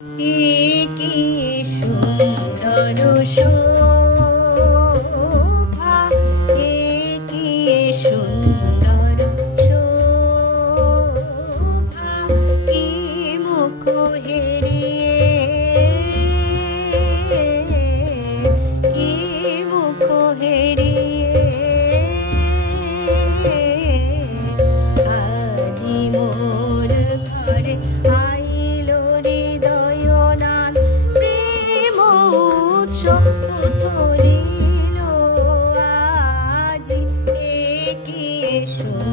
কি সুন্দর শোভা কি সুন্দর শোভা কি মুখ হেরিয়ে কি মুখ হেরিয়ে আজি মোর 你说。